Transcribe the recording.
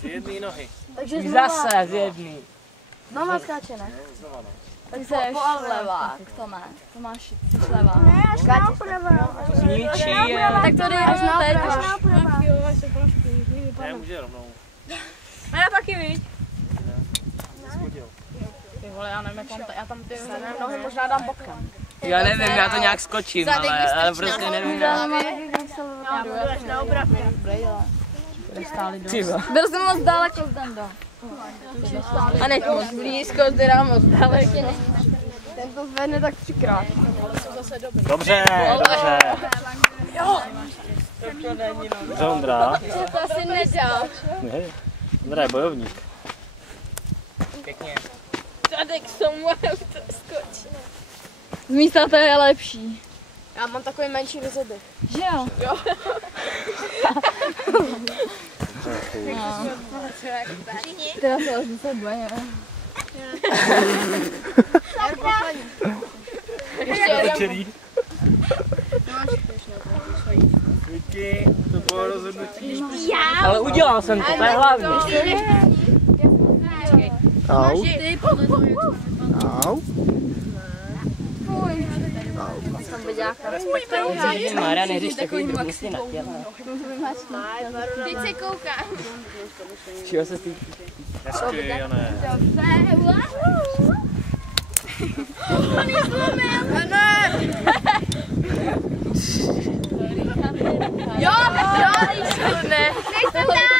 Z jedné nohy. Takže Zase z jedný. Znova skáče, ne? Znova ne. Tak jsi levák, to ne. To máš levák. Zničí, Tak to dej rovnou teď. Ne, může rovnou. A já taky, viď? Schodil. Ty vole, já nevím, já tam ty nohy možná dám bokem. já nevím, já to nějak skočím, ale prostě nevím. Já jdu až na obratu. Byl jsem moc daleko z Dando. A ne moc blízko, teda moc daleko. Ten to zvedne tak 3krát. Dobře, dobře. Dobře, Ondra. To asi nedal. Ne, Ondra je bojovník. Pěkně. Tady k tomu skočí. Z místa to je lepší. Já mám takový menší rozeběh. Že jo? Jo. No. Teda se už se bojím. Večerý. Vicky, to bylo rozhodnutí. Ale udělal jsem to, to je hlavní. Au. Au. Mária, neříš takový drobnosti na těle. Teď se kouká. Čeho se ty... Hezky, Jané. On je zlomil. Jo, ne. Nech to tam.